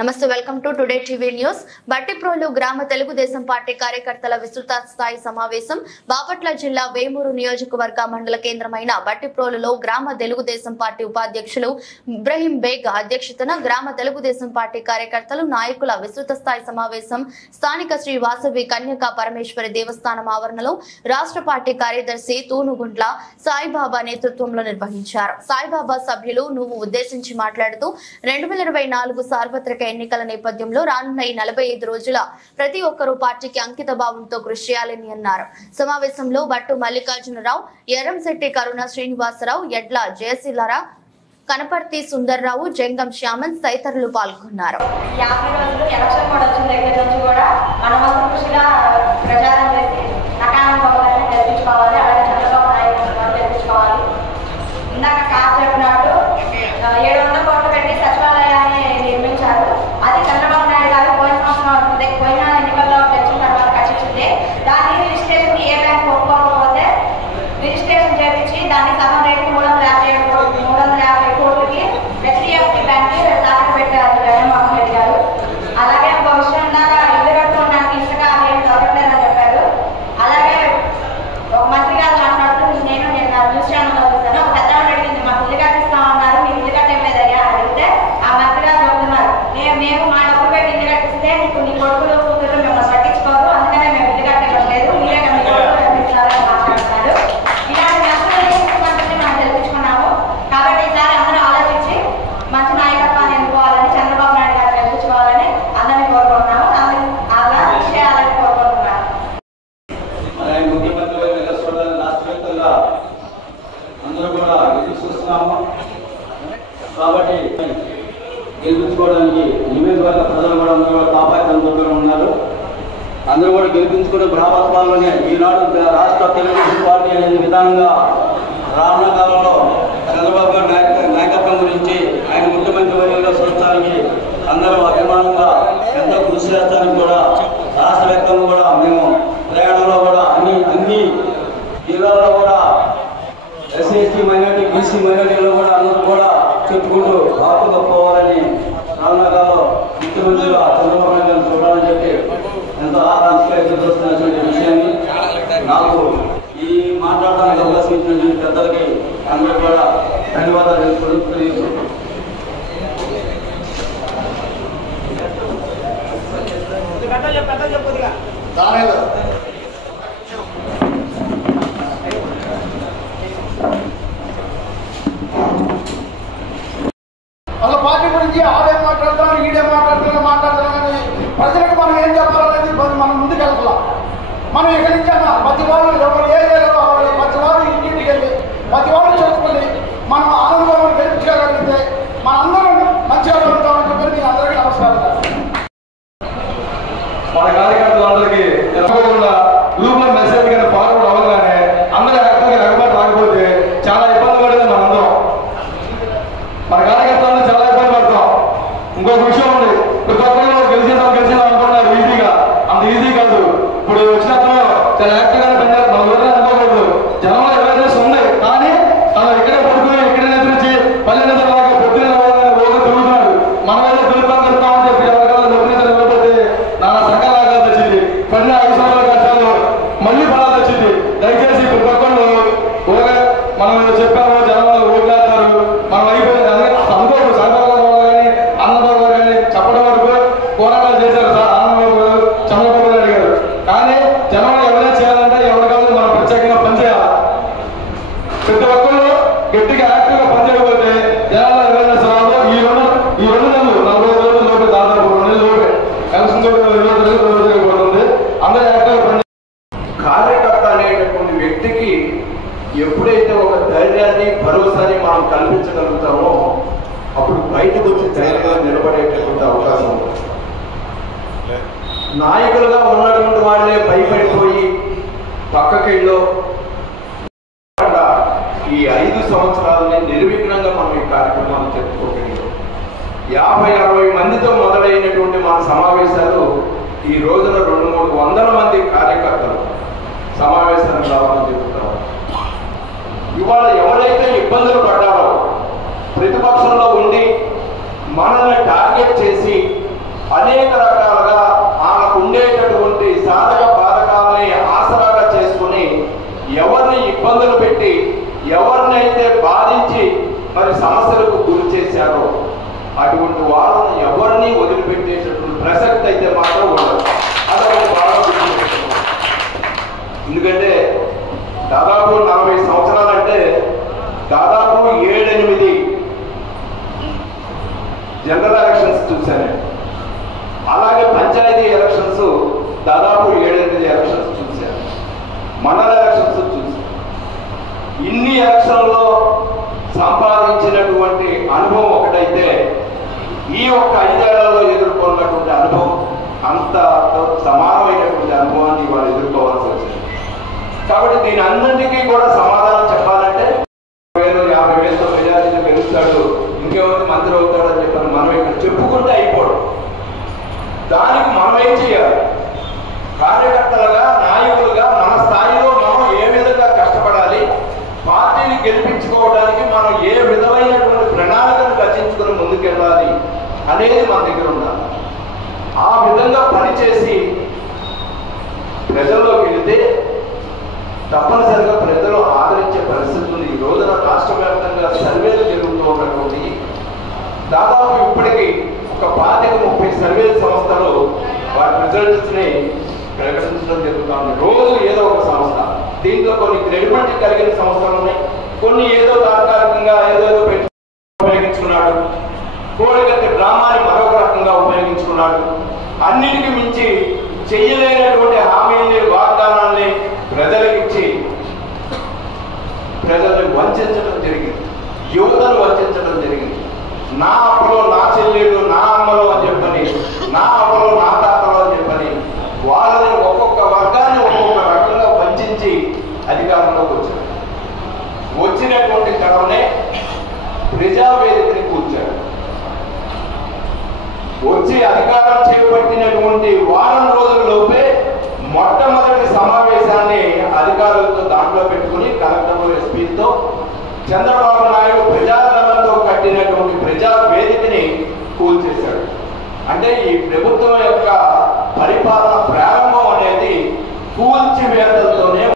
నమస్తే welcome to today TV news. Bhattiprolu గ్రామ Telugu Desam party కార్యకర్తల విస్తృత స్థాయి సమావేశం బాపట్ల జిల్లా వేమూరు నియోజకవర్గ మండల కేంద్రమైన బట్టిప్రోలులో గ్రామ తెలుగుదేశం పార్టీ ఉపాధ్యక్షులు ఇబ్రహీం బేగ్ అధ్యక్షతన గ్రామ తెలుగుదేశం పార్టీ కార్యకర్తలు నాయకుల విస్తృత స్థాయి సమావేశం స్థానిక శ్రీ వాసవి కన్యకా పరమేశ్వరి దేవస్థానం ఆవరణలో రాష్ట్ర పార్టీ కార్యదర్శి తూనుగుంట్ల సాయిబాబా నేతృత్వంలో నిర్వహించారు. సాయిబాబా సభ్యులు నువ్వు ఉద్దేశించి మాట్లాడుతూ 2024 సార్వత్రిక ఎన్నికల నేపథ్యంలో రానున్న ఈ 45 రోజుల ప్రతి ఒక్కరూ పార్టీకి అంకిత భావంతో కృషి చేయాలని అన్నారు. సమావేశంలో బట్టు మల్లికార్జునరావు, ఎర్రంశెట్టి కరుణ శ్రీనివాసరావు, ఎడ్ల జయశీలరా, కనపర్తి సుందర్రావు, జంగం శ్యామన్ తదితరులు పాల్గొన్నారు. కాబట్టి గెలిపించుకోవడానికి నియోజకవర్గ ప్రజలు కూడా అందరూ కూడా తాపాత్రంతో ఉన్నారు. అందరూ కూడా గెలిపించుకునే బ్రాహ్మణాల్లోనే ఈనాడు రాష్ట్ర తెలుగుదేశం పార్టీ అనే విధానంగా రానున్న కాలంలో చంద్రబాబు గారి నాయకత్వం గురించి ఆయన ముఖ్యమంత్రి వర్గంలో చూడటానికి అందరూ అభిమానంగా ఎంతో కృషి చేస్తానికి కూడా రాష్ట్ర వ్యాప్తంగా కూడా మేము ప్రయాణంలో కూడా అన్ని జిల్లాల్లో కూడా ఎస్సీ ఎస్టీ మైనార్టీ బీసీ మైనార్టీలో కూడా అందరూ కూడా చెప్పుకుంటూ బాపుగా పోవాలని రానున్నగాలో ముఖ్యమంత్రిగా చంద్రబాబు నాయుడు గారిని చూడాలని చెప్పి ఎంతో ఆకాంక్షగా ఎదురుస్తున్నటువంటి విషయాన్ని నాకు ఈ మాట్లాడడానికి అవకాశం ఇచ్చినటువంటి పెద్దలకి అందరూ కూడా ధన్యవాదాలు తెలుపుకుంటూ వాళ్ళ పార్టీ గురించి ఆడే మాట్లాడుతున్నాం ఈడే మాట్లాడుతున్నామని ప్రజలకు మనం ఏం చెప్పాలనేది మనం ముందుకు వెళ్తాం. మనం ఎక్కడి నుంచి అన్నా ప్రతి వాళ్ళు ఎవరు ఏ రావాలి, ప్రతి వాళ్ళు ఇంటికి వెళ్ళి ప్రతి వాళ్ళు చెప్పుకొని మనం ఆనందంగా గెలిపించగలిగితే మనందరం మంచిగా ఉంటామని చెప్పి నేను అందరికీ నమస్కారం. మన కార్యకర్తలందరికీ గ్రూప్లో మెసేజ్ కానీ ఫార్వర్డ్ అవ్వగానే అందరూ యాక్టివ్గా ఎగబాటు రాకపోతే చాలా ఇబ్బంది పడేది మనందరం. మన కార్యకర్తలను చాలా ఇబ్బంది పడతాం. ఇంకొక విషయం ఉంది, ఇప్పుడు కొత్తలో గెలిచేద్దాం అనుకున్నారు ఈజీగా, అంత ఈజీ కాదు. ఇప్పుడు వచ్చినప్పుడు చాలా యాక్టివ్గానే పనిచేస్తారు. మన ఊరిలో అనుకోకూడదు, జనంలో అవేర్నెస్ ఉంది, కానీ తను ఇక్కడే పడుకుని ఇక్కడే నిద్రించి పల్లె నిద్రలాగా పొద్దున ఓగా తిరుగుతున్నాడు. మన మీద తిరుగుతామని చెప్పి ఎవరికైనా నొప్పి నిలబడితే నానా సంకలాగా వచ్చింది. పడిన 5 సంవత్సరాల కష్టాలు మళ్ళీ పడాల్సి వచ్చింది. దయచేసి ఇప్పుడు పక్కల్లో మనం చెప్పాము, జనంలో ఓట్లేస్తారు, మనం అయిపోయింది అనుకోరు. సాయిబాబా గారు కానీ అన్నబాబు గారు కానీ చెప్పడం వరకు పోరాటాలు చేశారు సార్ అన్నబాబు గారు, చంద్రబాబు నాయుడు గారు. కానీ జనంలో ఎవరైనా చేయాలంటే ఎవరి కాదు మనం ప్రత్యేకంగా పనిచేయాలి. ప్రతి ఒక్కరు గట్టిగా యాక్టివ్గా పనిచేయకపోతే జనాల్లో ఎవరైనా సవాళ్ళు ఈ రెండు నెలలు 45 రోజుల లోపే, దాదాపు 2 నెలల లోపే ఎలక్షన్ పోతుంది. అందరూ యాక్టివ్గా పని. కార్యకర్త అనేటటువంటి వ్యక్తికి ఎప్పుడైతే ఒక ధైర్యాన్ని భరోసాని మనం కల్పించగలుగుతామో అప్పుడు బయటకు వచ్చి ధైర్యంగా నిలబడేటటువంటి అవకాశం ఉంటుంది. నాయకులుగా ఉన్నటువంటి వాళ్ళే భయపడిపోయి పక్కకెళ్ళో ఈ 5 సంవత్సరాలని నిర్విఘ్నంగా మనం ఈ కార్యక్రమాలు చెప్పుకోగలిగాం. 50-60 మందితో మొదలైనటువంటి మన సమావేశాలు ఈ రోజున 200-300 మంది కార్యకర్తలు సమావేశానికి రావాలని చెబుతారు. ఇవాళ ఎవరైతే ఇబ్బందులు పడ్డారో ప్రతిపక్షంలో ఉండి మనల్ని టార్గెట్ చేసి దాదాపు 7-8 ఎలక్షన్స్ చూశాను, మండల ఎలక్షన్స్ చూశాను. ఇన్ని ఎలక్షన్లో సంపాదించినటువంటి అనుభవం ఒకటైతే ఈ ఒక్క 5 ఏళ్లలో ఎదుర్కొన్నటువంటి అనుభవం అంత సమానమైనటువంటి అనుభవాన్ని వాళ్ళు ఎదుర్కోవాల్సి వచ్చింది. కాబట్టి దీని అందరికీ కూడా సమాధానం చెప్పాలంటే 50,000-50,000తో మెజారిటీతో గెలుస్తాడు, ఇంకెవరికి మంత్రి అవుతాడు అని చెప్పని మనం ఇక్కడ చెప్పుకుంటే అయిపోవడం. దానికి మనం ఏం చేయాలి? కార్యకర్తలుగా, నాయకులుగా మన స్థాయిలో మనం ఏ విధంగా కష్టపడాలి, పార్టీని గెలిపించుకోవడానికి మనం ఏ విధమైనటువంటి ప్రణాళికను రచించుకుని ముందుకెళ్ళాలి అనేది మన దగ్గర ఉండాలి. ఆ విధంగా పనిచేసి ప్రజల్లోకి వెళితే తప్పనిసరిగా ప్రజలు ఆదరించే పరిస్థితి ఉంది. ఈ రోజున రాష్ట్ర వ్యాప్తంగా సర్వేలు జరుగుతూ ఉన్నటువంటి దాదాపు ఇప్పటికీ ఒక 25-30 సర్వే సంస్థలు వాటి రిజల్ట్స్ని ప్రకటించడం జరుగుతుంది. రోజు ఏదో ఒక సంస్థ, దీంట్లో కొన్ని క్రెడిబిలిటీ కలిగిన సంస్థలు ఉన్నాయి, కొన్ని ఏదో తాత్కాలికంగా ఏదో పెట్టి ఉపయోగించుకున్నాడు, కోడిగట్టి డ్రామాని మరొక రకంగా ఉపయోగించుకున్నాడు. అన్నిటికీ మించి చెయ్యలేనటువంటి హామీల్ని, వాగ్దానాల్ని ప్రజలకిచ్చి ప్రజల్ని వంచడం జరిగింది, యువతను వంచడం జరిగింది. నా అప్పలో నా చెల్లెళ్ళు, నా అమ్మలో అని చెప్పని, నా అమ్మలో నా తాతలో అని చెప్పని వాళ్ళని ఒక్కొక్క వర్గాన్ని ఒక్కొక్క రకంగా వంచి అధికారంలోకి వచ్చారు. వచ్చినటువంటి క్రమనే ప్రజావేదికని కూర్చారు. వచ్చి అధికారం చేపట్టినటువంటి వారం రోజుల్లోపే మొట్టమొదటి సమావేశాన్ని అధికారులతో దాంట్లో పెట్టుకుని కలెక్టర్, ఎస్పీతో చంద్రబాబు నాయుడు ప్రజాధనంతో కట్టినటువంటి ప్రజా వేదికని కూల్చేశాడు. అంటే ఈ ప్రభుత్వం యొక్క పరిపాలన